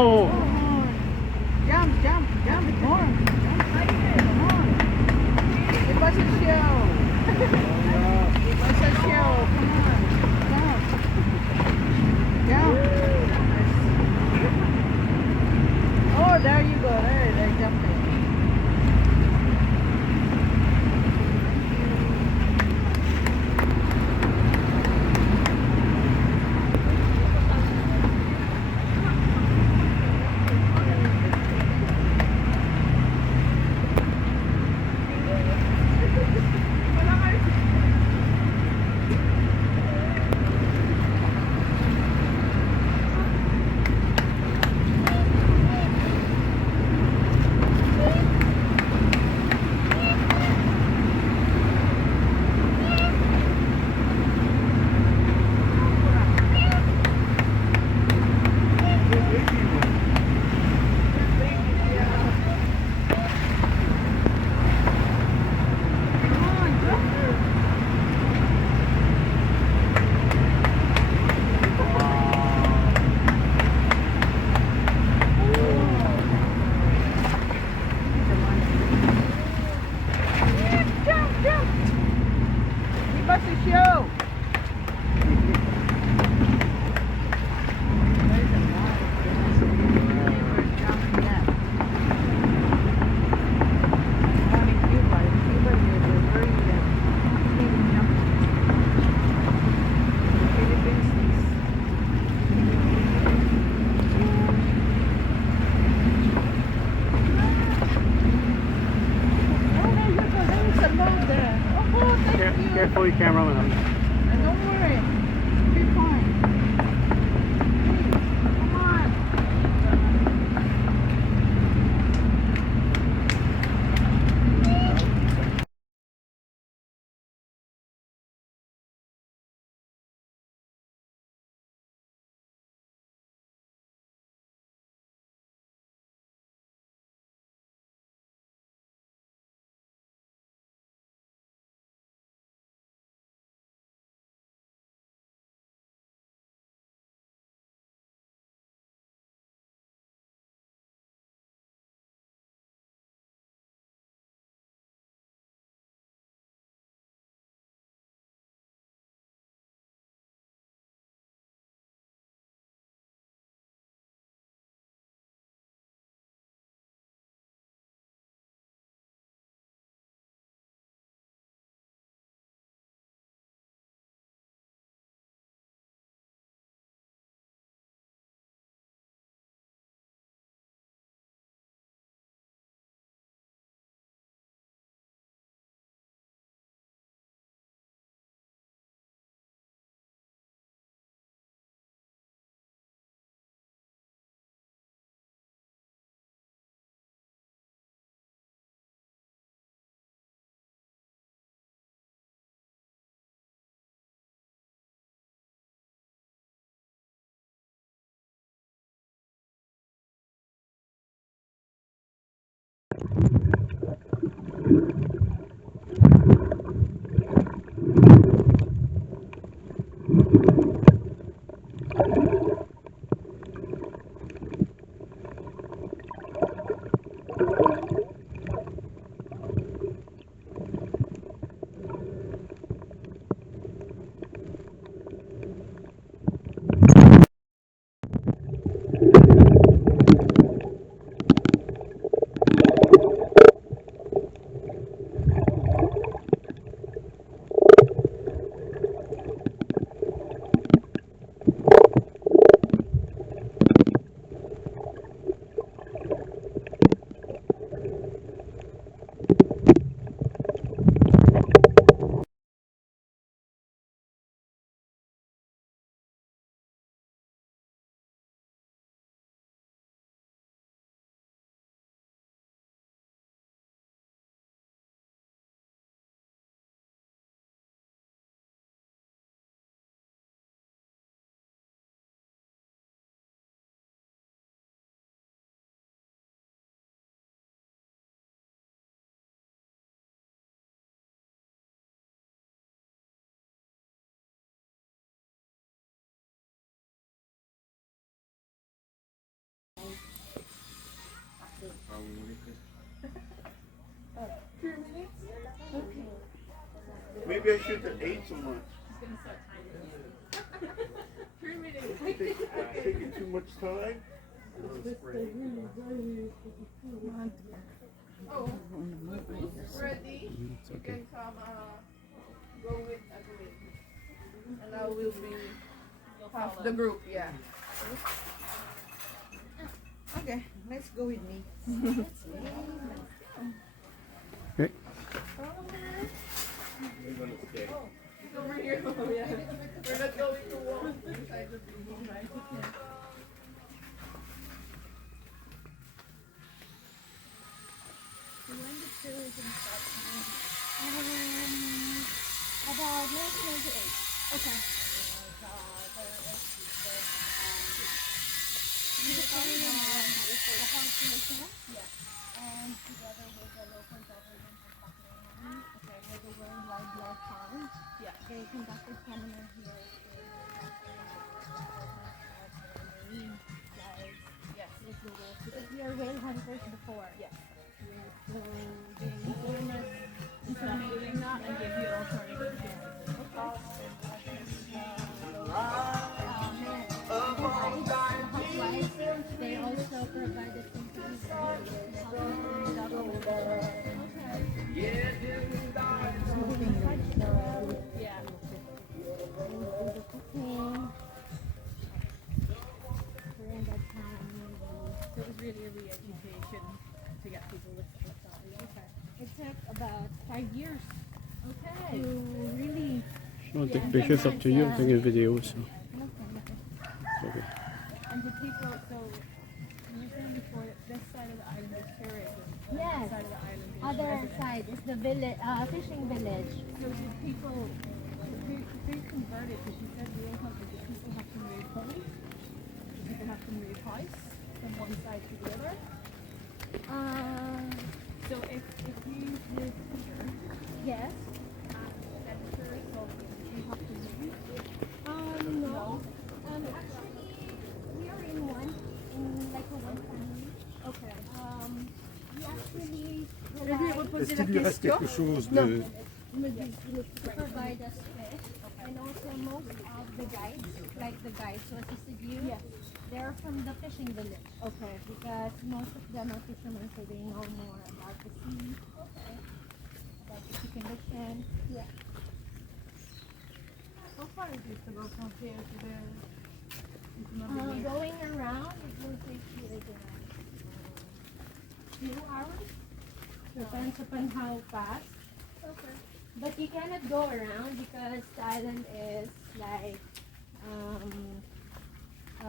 Oh! Jump, jump, jump, more. Come on. Give us a show. Give us a show. Come on. Jump. Jump. Oh, there you go. There, they're jumping. Careful, your camera. Maybe I shouldn't have ate so much. Taking too much time. Oh, ready? You can come go with me. And I will be half the group, yeah. Okay, let's go with me. Okay. We're gonna stay. Over here, oh yeah. We're not going to walk inside the room, right? When did tourism start coming? About 1998. Okay. Yes. And together with the local government of Baclayon, okay, with the World Wildlife Fund, yeah, they conducted seminar here in marine lives, yes, with the whales, because we are whale hunters before. Yes. So being informers, instead of doing that and give you alternative they also provided some kind yeah. The cooking. During that time, So it was really a re-education to get people with story. Okay. it took about 5 years Okay. to really. I'll take pictures up to you. I'm taking videos. So. Okay. And the people, so you were saying before that this side of the island is tourism. Yes. This side of the island is Other residential. side is the village, fishing village. So did people, if they converted, because you said real hunters, did people have to move home? Did people have to move house from one side to the other? So if you live here, Yes. and tourists all do you have to move? No. Actually, we are in one, in like a one family. Okay. We actually Est-ce qu'il lui reste quelque chose de... to provide us fish, and also most of the guides, like the guides who assisted you, Yes. they're from the fishing village. Okay. Because most of them are fishermen, so they know more about the sea, about the sea condition. Yeah. How far is it to go from here to there? Going around, it will take you again 2 hours. Depends upon how fast. Okay. But you cannot go around because the island is like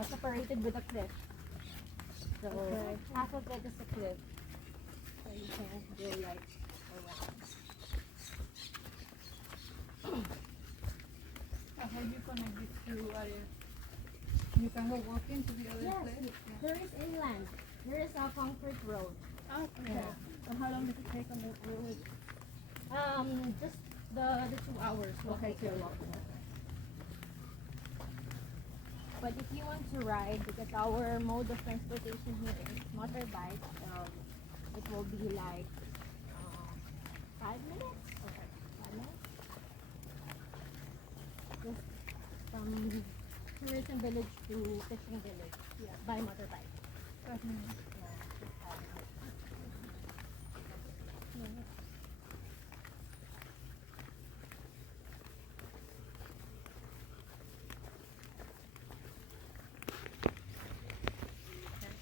separated with a cliff. So half of it is a cliff. So you can't go like around. How do you connect these two areas? You can go walk into the other Yes, place? there is inland. There is a concrete road. Okay. Yeah. And how long does it take on the road? Just the 2 hours. Okay, so you're walking. But if you want to ride, because our mode of transportation here is motorbike, it will be like 5 minutes. Okay, 5 minutes. Just from tourism village to fishing village, yeah, by motorbike. 5 minutes. Yeah, just 5 minutes.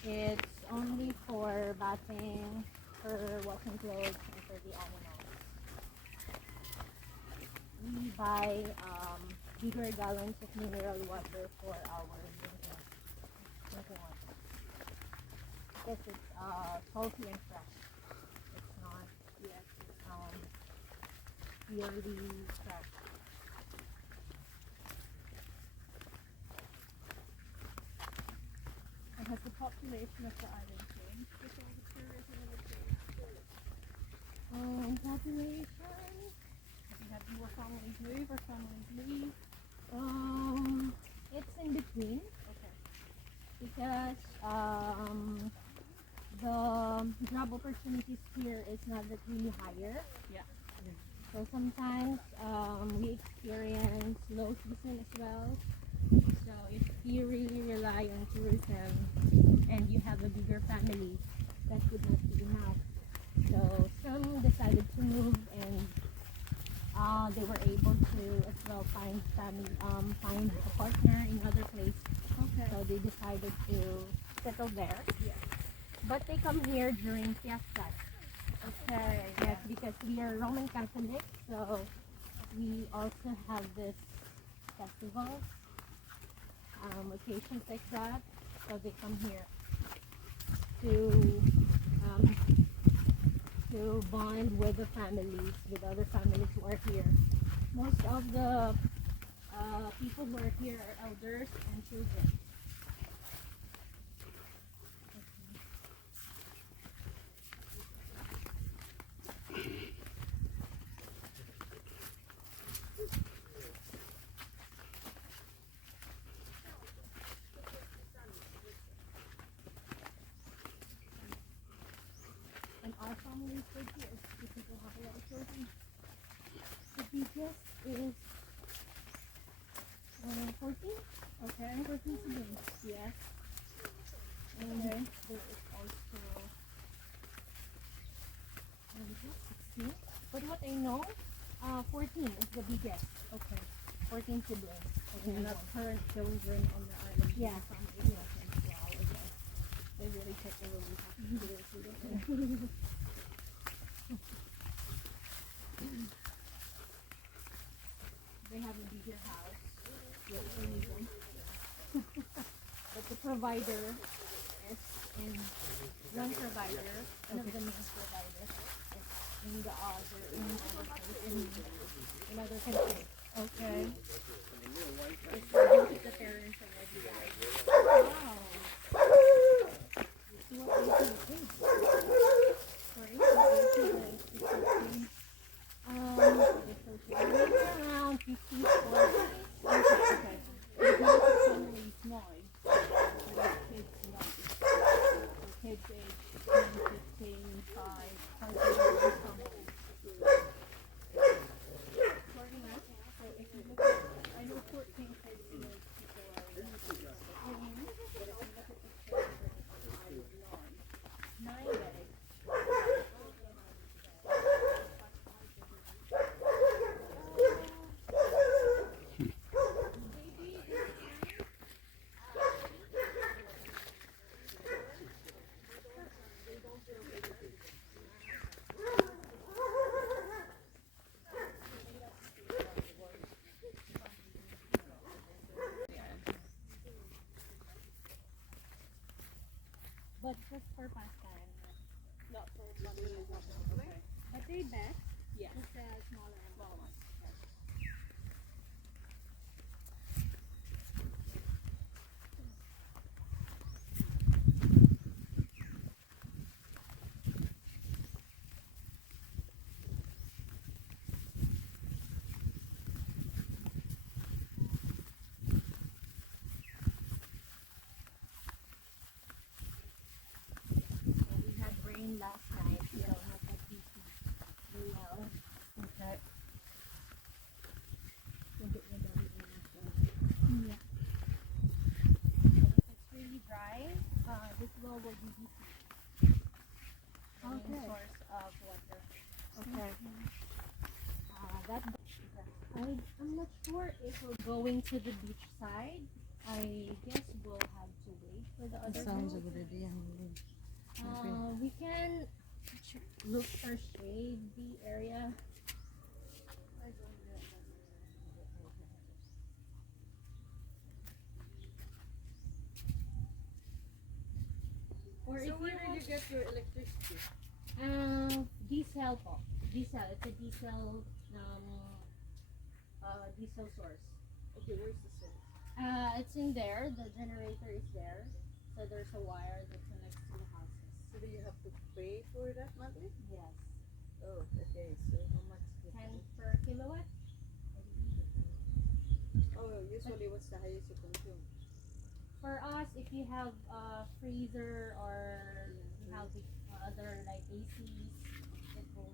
It's only for bathing, for washing clothes, and for the animals. We buy bigger gallons of mineral water for our drinking water. Because it's salty and fresh. It's not yet purely fresh. And has the population of the island changed with all the tourism and the trade? Population? Have you had more families move or families leave? It's in between. Okay. Because the job opportunities here is not that really higher. Yeah. So sometimes we experience low season as well. So if you really rely on tourism and you have a bigger family, that would not be enough. So some decided to move, and they were able to as well find find a partner in other place. Okay. So they decided to settle there. Yeah. But they come here during fiestas. Okay. Yes, because we are Roman Catholic, so we also have this festivals, occasions like that. So they come here to bond with the families, with other families who are here. Most of the people who are here are elders and children. And our family is right here. The people have a lot of children. The biggest is 14. Okay. 14 siblings. Yes. And there is also 16. But what I know, 14 is the biggest. Okay. 14 siblings. And not current children on the island. Yeah. From 8 years and 12 again. They really take the room. They have a bigger house. But the provider is in one provider, one of the main providers is in the other in other country. Okay. It's both of the parents already died. Wow. So what age is it? Sorry, around 50, 40. Okay. The beautiful family is 9. And the kids 9. The kids age 10, 15, 5, 13, some old. So if you look at, I know 14 kids most people are in the but if you look at the children, I was 9. 9 days. But just for pastime. Not for money. Okay. But they best. Yeah. Just smaller and Smaller. We had rain last night, so not that easy. Well, Okay. yeah. But if it's really dry, this well will be easy. The main Okay. source of water. Okay. I'm not sure if we're going to the beach side. I guess we'll have to wait for the other group. good idea. We can look for shady area. Or So if where you did want, you get your electricity? diesel po. Diesel. It's a diesel diesel source. Okay, where's the source? It's in there. The generator is there. So there's a wire that connects to the houses. So do you have to pay for that monthly? Yes. Oh, okay. So how much? 10 per kilowatt. Oh, usually what's the highest you consume? For us, if you have a freezer or you have other like ACs, it will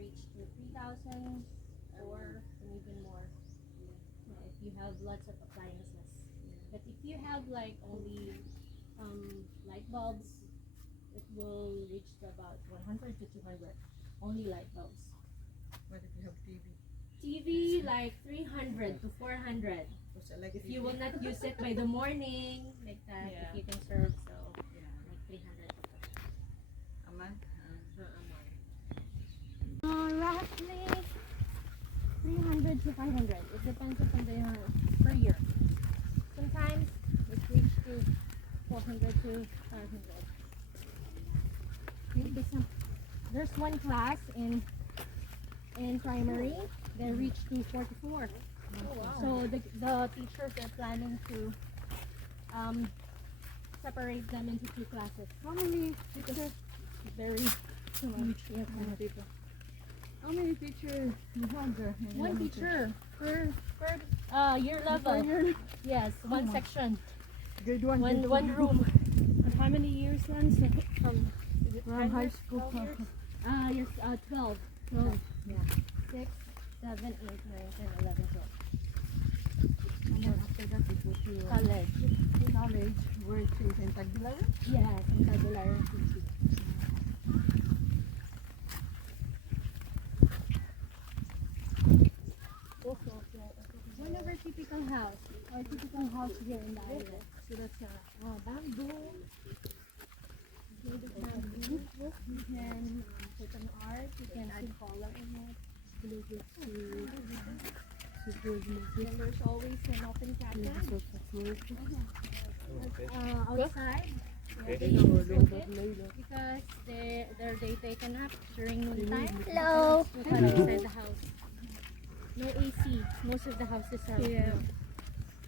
reach to 3,000 or even more if you have lots of appliances. But if you have like only light bulbs, it will reach to about 100 to 200. Only light bulbs. What if you have TV? TV like 300 to 400. Like If you will not use it by the morning, like that, if you can serve, so like 300 a month? roughly 300 to 500. It depends upon the per year. Sometimes it reaches to 400 to 500. There's one class in primary that reached to 44. So the teachers are planning to separate them into two classes. How many teachers? Very too much. How many teachers you have there? One teacher per year level. Yes, one section. Grade 1, One room. And how many years then? So from high school. 12 years? Yes, 12. 12. Yeah. 6, 7, 8, 9, 10, 11, 12. And then after that you go to College. college, where it is in Tagbilaran? Yes, in Baclayon. One of our typical house. Our typical house here in the island. So that's bamboo. Made of bamboo. You can put an art. You can add color in it. Glue it to then there's always an open cabin. Outside. Yeah, they use it because they take a nap during noontime. Hello. Outside the house. No AC. Most of the houses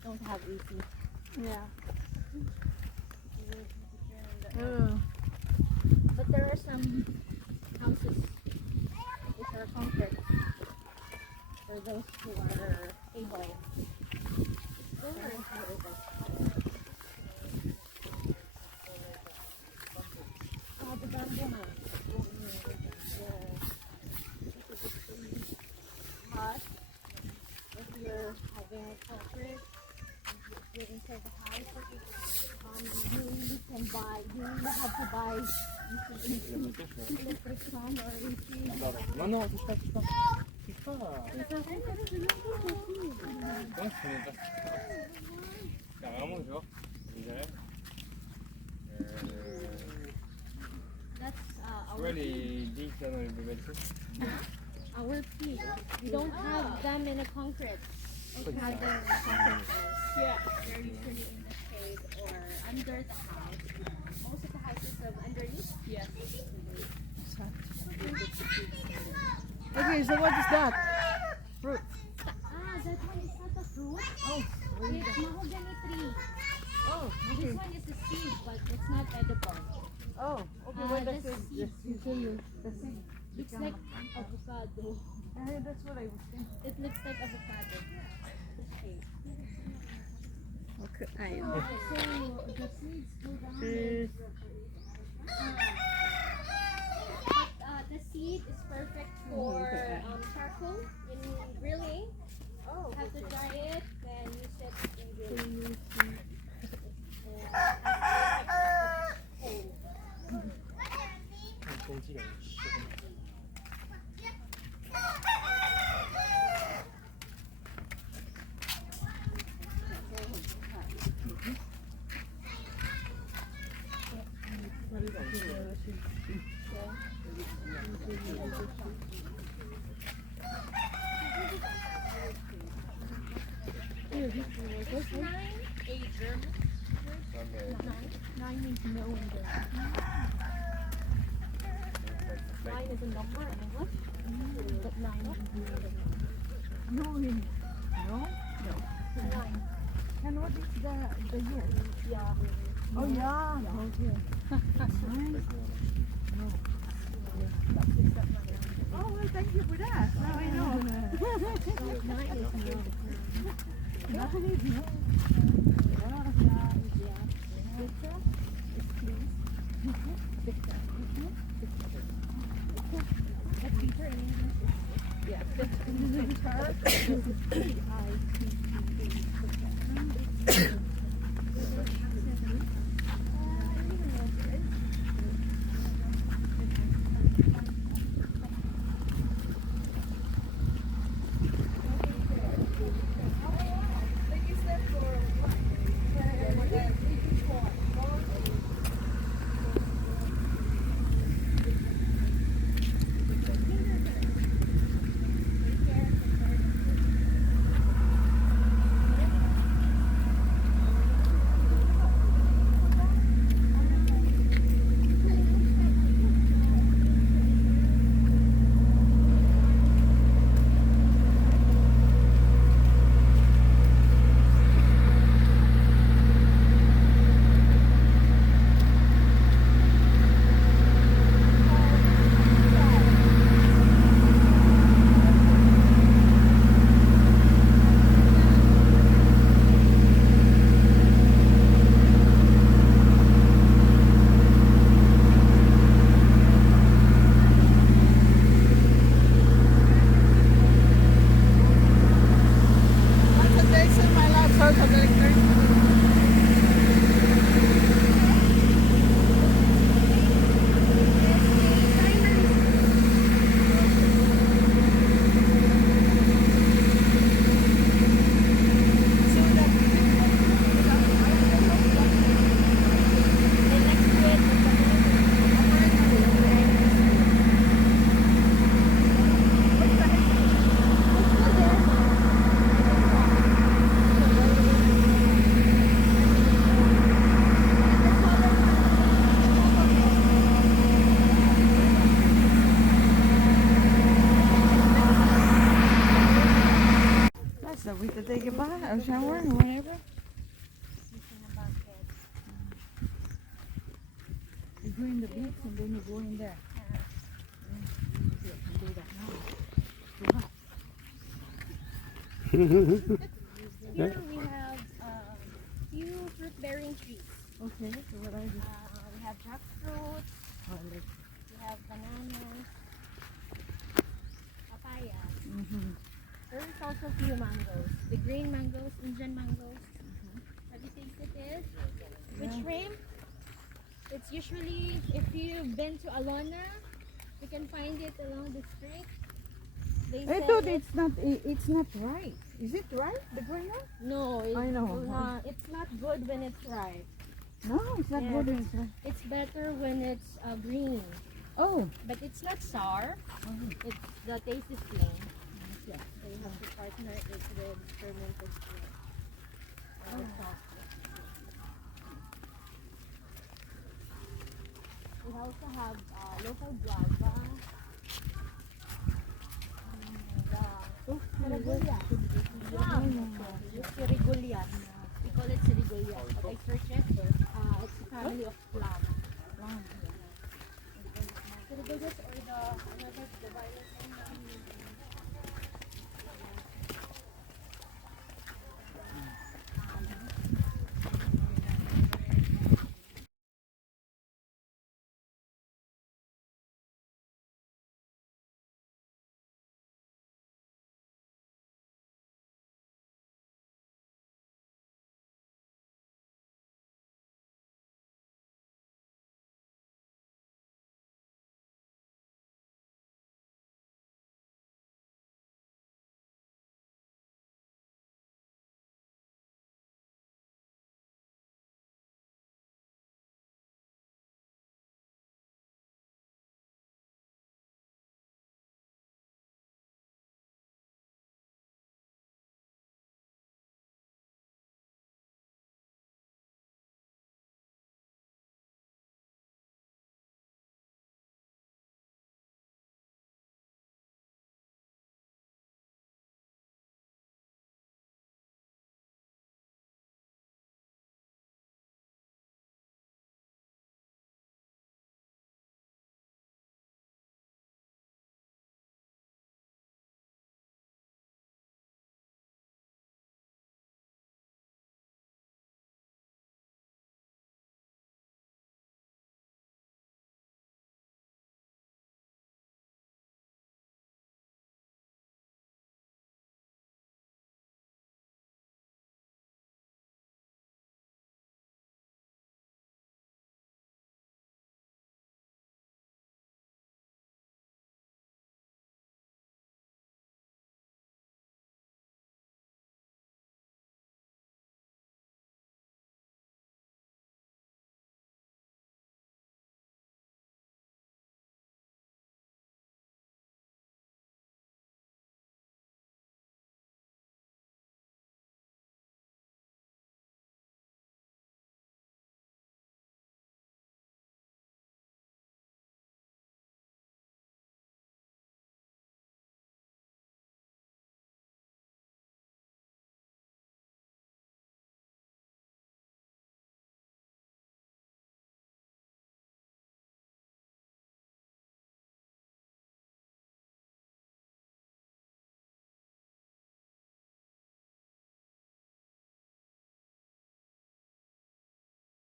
don't have AC. Yeah. But there are some houses which are concrete for those who are able. The bamboo house. Hut. If you're having a concrete, you're inside the house, you really can buy, you really have to buy electric fan or AC. Non, touche pas. Touche pas. Carrément, genre, on dirait. That's Tu vois les digues là dans les bâtiments? our feet. We don't have them in a concrete. We have them in a concrete house. Yeah. They're usually in the shade or under the house. Most of the houses have underneath. Yes. Okay, so what is that? Fruit. That one is not a fruit. Oh, it's mahogany tree. Oh, This one is a seed, but it's not edible. Oh, okay. What does it? seed. You show you the seed. It's like avocado. That's what I was thinking. It looks like avocado. Okay. Okay. So the seeds go down. But the seed is perfect for charcoal in grilling. Oh. Have to dry it, then use it in grilling. What's 9? A German. 9 means no in German. 9 is a number in English, but 9 means no. No. No? No. 9. And what is the year? Yeah. Oh, yeah. Okay. No. Oh, well, thank you for that. Now I know. 9 is no. 9 is no. Victor is please. Victor. But Peter in English is Yeah. So we could take a bath or shower or whatever. You go in the beach and then you go in there. You can do that now. Too hot. Here we have few fruit-bearing trees. Okay, so what are these? We have jackfruit, Oh, like, we have bananas, papaya. There is also few mangoes. The green mangoes, Indian mangoes. Have you tasted it? With shrimp? It's usually, if you've been to Alona, you can find it along the street. They I sell thought it. it's not right. Is it right, the green one? No, I know. it's not good when it's ripe. No, it's not Yeah. good when it's right. It's better when it's green. Oh, But it's not sour. It's the taste is clean. Yeah. So you have to partner it with fermented fruit. We also have local guava. And sirigulyas. It's sirigulyas. We call it sirigulyas. But I searched it. It's a family of